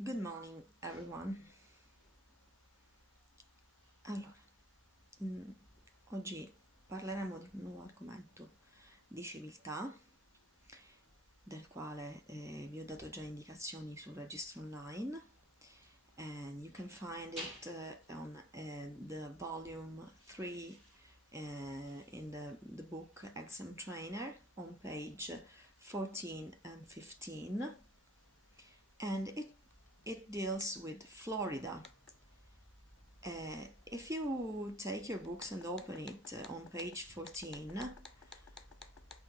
Good morning everyone. Allora, oggi parleremo di un nuovo argomento di civiltà, del quale vi ho dato già indicazioni sul registro online, and you can find it on the volume 3 in the book Exam Trainer on page 14 and 15, and it deals with Florida. If you take your books and open it on page 14,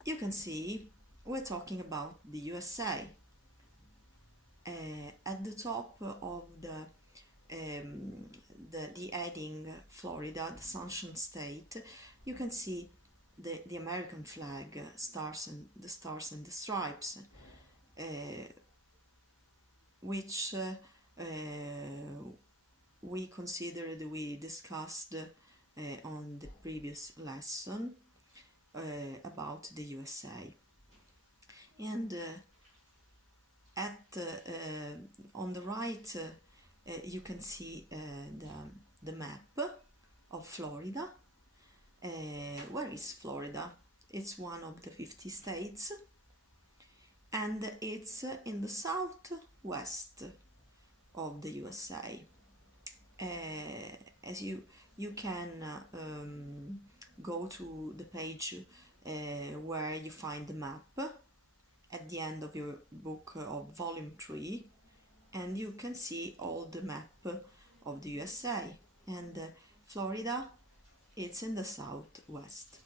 you can see we're talking about the USA. At the top of the heading Florida, the Sunshine State, you can see the American flag, stars and the stripes, which we discussed on the previous lesson about the USA. And on the right you can see the map of Florida. Where is Florida? It's one of the 50 states, and it's in the southwest of the USA. As you can go to the page where you find the map at the end of your book of volume 3, and you can see all the map of the USA, and Florida, it's in the southwest.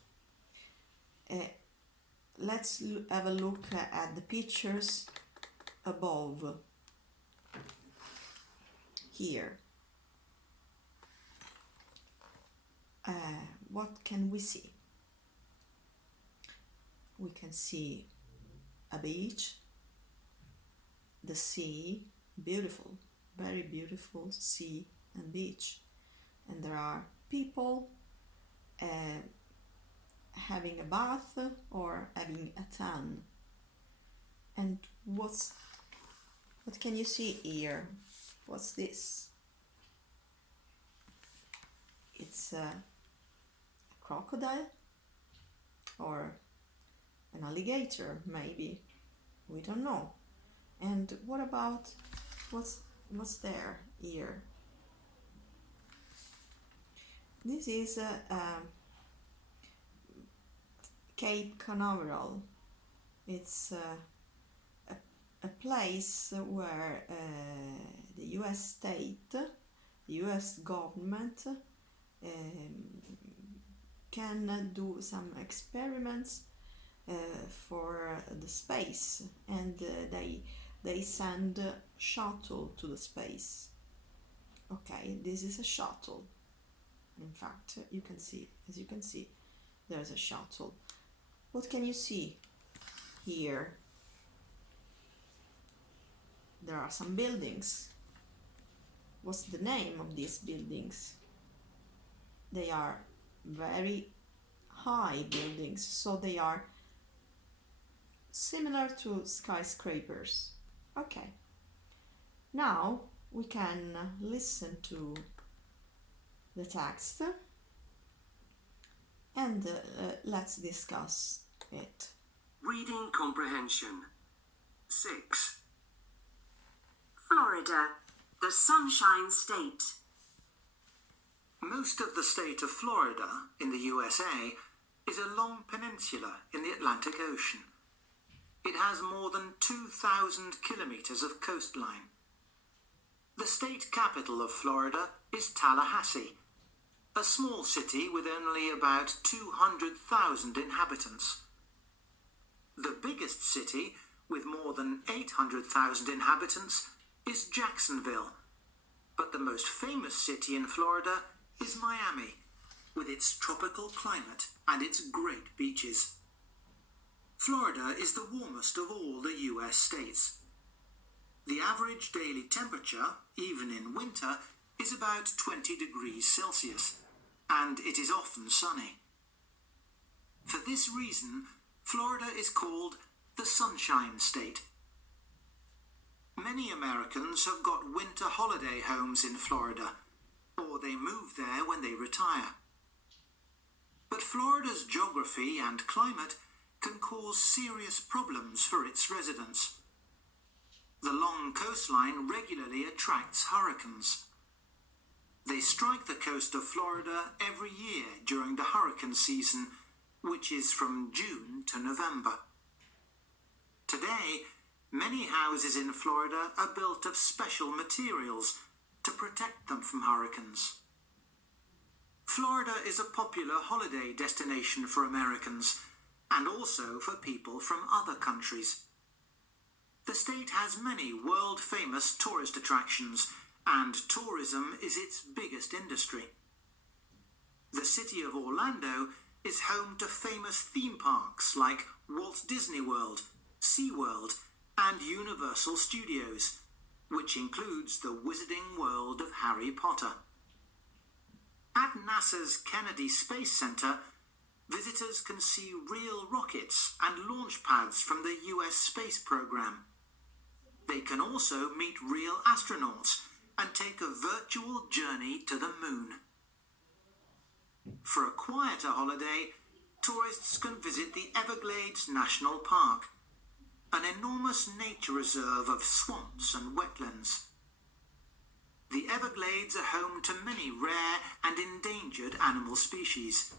Let's have a look at the pictures above here. What can we see? We can see a beach, the sea, beautiful, very beautiful sea and beach, and there are people having a bath or having a tan. And what can you see here? What's this? It's a crocodile or an alligator, maybe. We don't know. And what about what's there here? This is Cape Canaveral. It's a place where the US state, the US government can do some experiments for the space, and they send a shuttle to the space. Okay, this is a shuttle. In fact, as you can see, there's a shuttle. What can you see here? There are some buildings. What's the name of these buildings? They are very high buildings, so they are similar to skyscrapers. Okay, now we can listen to the text and let's discuss it. Reading comprehension. 6. Florida, the Sunshine State. Most of the state of Florida, in the USA, is a long peninsula in the Atlantic Ocean. It has more than 2,000 kilometers of coastline. The state capital of Florida is Tallahassee, a small city with only about 200,000 inhabitants. The biggest city, with more than 800,000 inhabitants, is Jacksonville, but the most famous city in Florida is Miami, with its tropical climate and its great beaches. Florida is the warmest of all the US states. The average daily temperature, even in winter, is about 20 degrees Celsius, and it is often sunny. For this reason, Florida is called the Sunshine State. Many Americans have got winter holiday homes in Florida, or they move there when they retire. But Florida's geography and climate can cause serious problems for its residents. The long coastline regularly attracts hurricanes. They strike the coast of Florida every year during the hurricane season, which is from June to November. Today, many houses in Florida are built of special materials to protect them from hurricanes. Florida is a popular holiday destination for Americans and also for people from other countries. The state has many world-famous tourist attractions, and tourism is its biggest industry. The city of Orlando is home to famous theme parks like Walt Disney World, SeaWorld, and Universal Studios, which includes the Wizarding World of Harry Potter. At NASA's Kennedy Space Center, visitors can see real rockets and launch pads from the US space program. They can also meet real astronauts and take a virtual journey to the moon. For a quieter holiday, tourists can visit the Everglades National Park, an enormous nature reserve of swamps and wetlands. The Everglades are home to many rare and endangered animal species.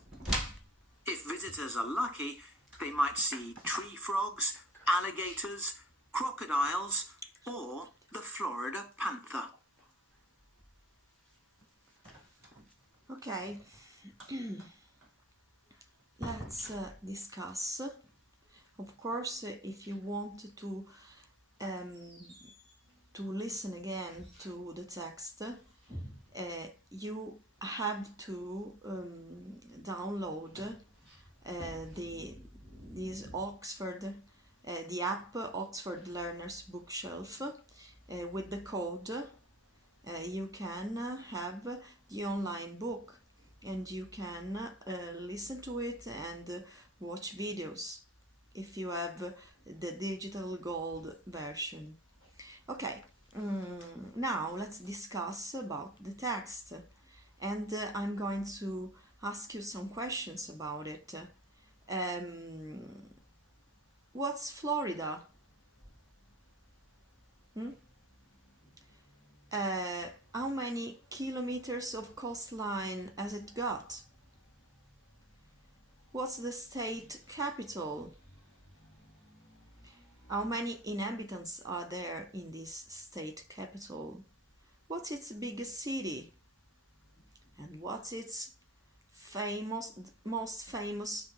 If visitors are lucky, they might see tree frogs, alligators, crocodiles, or the Florida panther. Okay, let's discuss. Of course, if you want to listen again to the text, you have to download the app Oxford Learners Bookshelf. With the code, you can have the online book, and you can listen to it and watch videos if you have the digital gold version. Okay, now let's discuss about the text, and I'm going to ask you some questions about it. What's Florida? How many kilometers of coastline has it got? What's the state capital? How many inhabitants are there in this state capital? What's its biggest city? And what's its most famous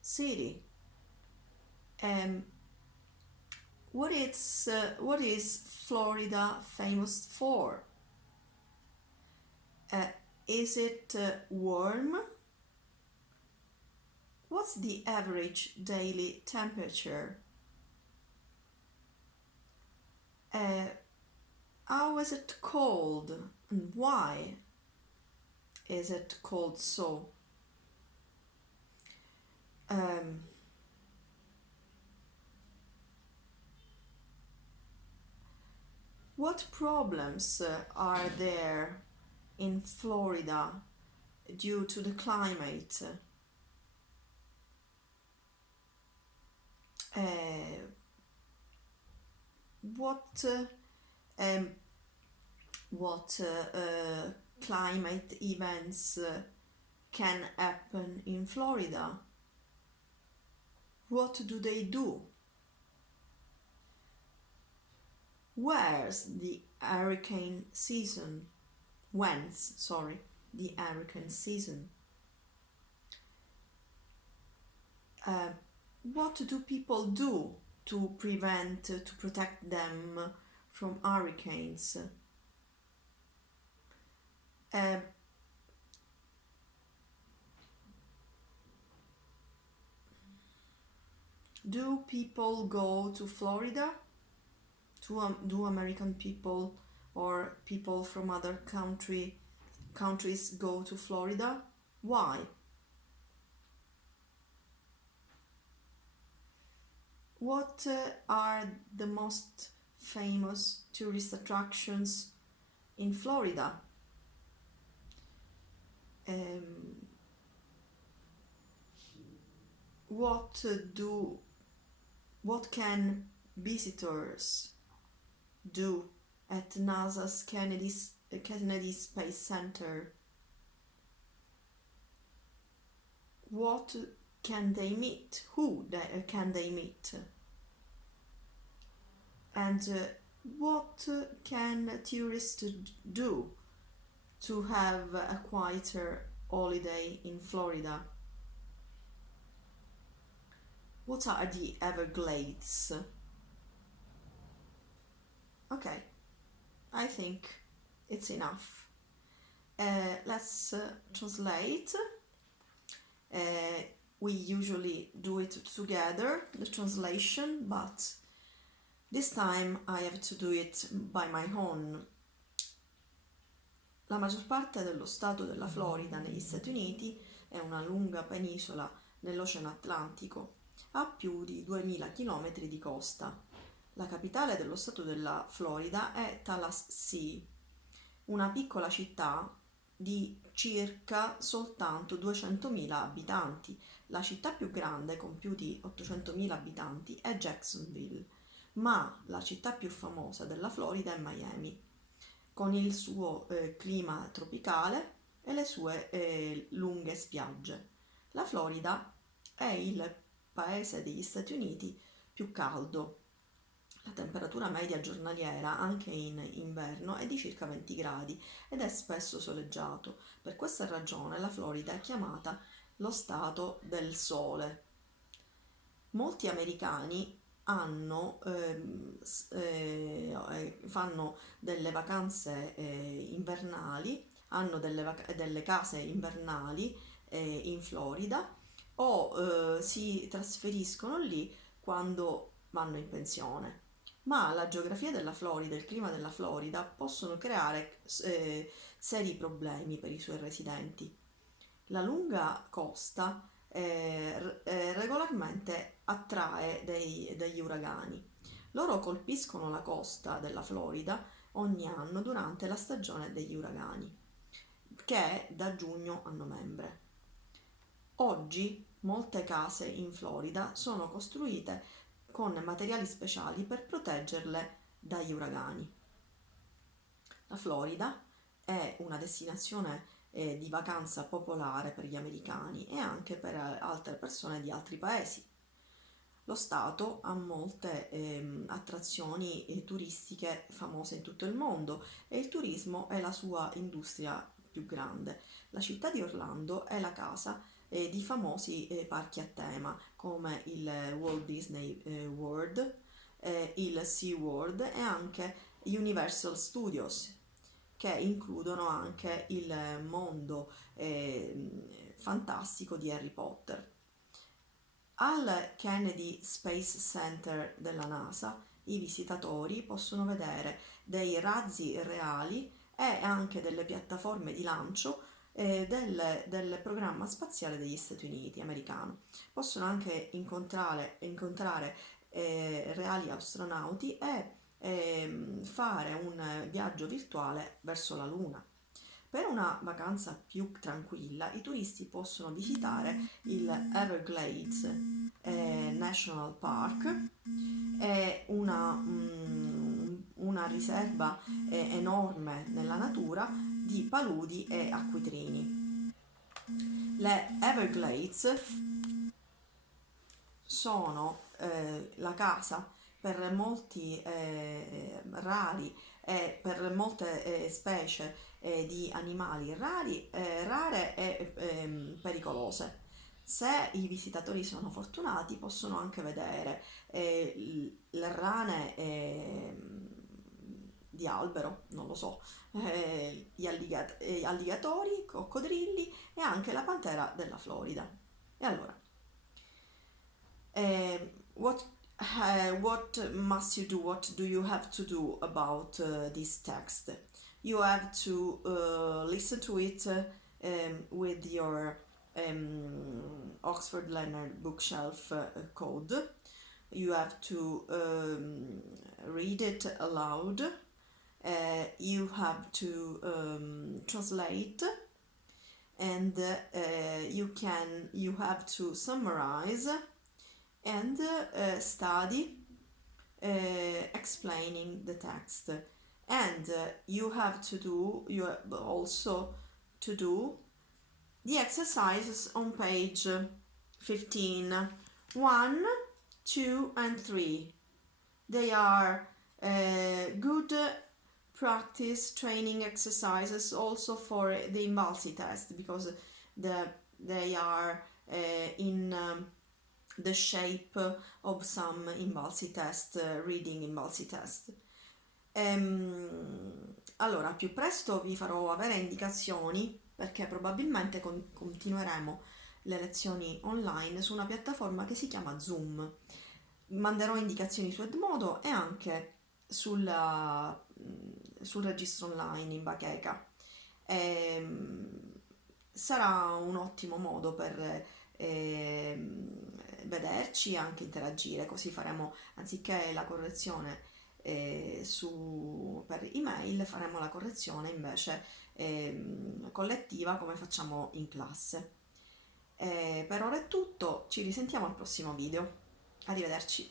city? What is Florida famous for? Is it warm? What's the average daily temperature? How is it cold, and why is it cold so? What problems are there in Florida due to the climate? What climate events can happen in Florida? What do they do? Where's the hurricane season? When's the hurricane season? What do people do to protect them from hurricanes? Do people go to Florida? Do American people or people from other countries go to Florida? Why? What are the most famous tourist attractions in Florida? What can visitors do at NASA's Kennedy Space Center? What can they meet? Can they meet? And what can tourists do to have a quieter holiday in Florida? What are the Everglades? Okay, I think it's enough. Let's translate. We usually do it together, the translation, but this time I have to do it by my own. La maggior parte dello stato della Florida negli Stati Uniti è una lunga penisola nell'Oceano Atlantico, ha più di 2000 km di costa. La capitale dello stato della Florida è Tallahassee, una piccola città di circa soltanto 200.000 abitanti. La città più grande, con più di 800.000 abitanti, è Jacksonville, ma la città più famosa della Florida è Miami, con il suo clima tropicale e le sue lunghe spiagge. La Florida è il paese degli Stati Uniti più caldo. La temperatura media giornaliera, anche in inverno, è di circa 20 gradi ed è spesso soleggiato. Per questa ragione la Florida è chiamata lo stato del sole. Molti americani fanno delle vacanze invernali, hanno delle case invernali in Florida o si trasferiscono lì quando vanno in pensione. Ma la geografia della Florida e il clima della Florida possono creare seri problemi per i suoi residenti. La lunga costa regolarmente attrae degli uragani. Loro colpiscono la costa della Florida ogni anno durante la stagione degli uragani, che è da giugno a novembre. Oggi molte case in Florida sono costruite con materiali speciali per proteggerle dagli uragani. La Florida è una destinazione di vacanza popolare per gli americani e anche per altre persone di altri paesi. Lo Stato ha molte attrazioni turistiche famose in tutto il mondo e il turismo è la sua industria più grande. La città di Orlando è la casa di famosi parchi a tema come il Walt Disney World, il SeaWorld e anche Universal Studios, che includono anche il mondo fantastico di Harry Potter. Al Kennedy Space Center della NASA i visitatori possono vedere dei razzi reali e anche delle piattaforme di lancio del programma spaziale degli Stati Uniti americano. Possono anche incontrare reali astronauti e fare un viaggio virtuale verso la Luna. Per una vacanza più tranquilla, i turisti possono visitare il Everglades National Park, è una riserva enorme nella natura di paludi e acquitrini. Le Everglades sono la casa per molti rari e per molte specie di animali rare e pericolose. Se i visitatori sono fortunati possono anche vedere le rane di albero, non lo so, gli alligatori, coccodrilli e anche la pantera della Florida. E allora, what must you do? What do you have to do about this text? You have to listen to it with your Oxford Learner Bookshelf code. You have to read it aloud. You have to translate, and you have to summarize and study explaining the text. And you have also to do the exercises on page 15, 1, 2 and 3. They are good practice training exercises also for the Imbalsi test, because they are in the shape of some Imbalsi test, reading Imbalsi test. Allora, più presto vi farò avere indicazioni, perché probabilmente continueremo le lezioni online su una piattaforma che si chiama Zoom. Manderò indicazioni su Edmodo e anche sul registro online in bacheca. Sarà un ottimo modo per vederci e anche interagire, così faremo, anziché la correzione per email, faremo la correzione invece collettiva come facciamo in classe. Per ora è tutto, ci risentiamo al prossimo video. Arrivederci.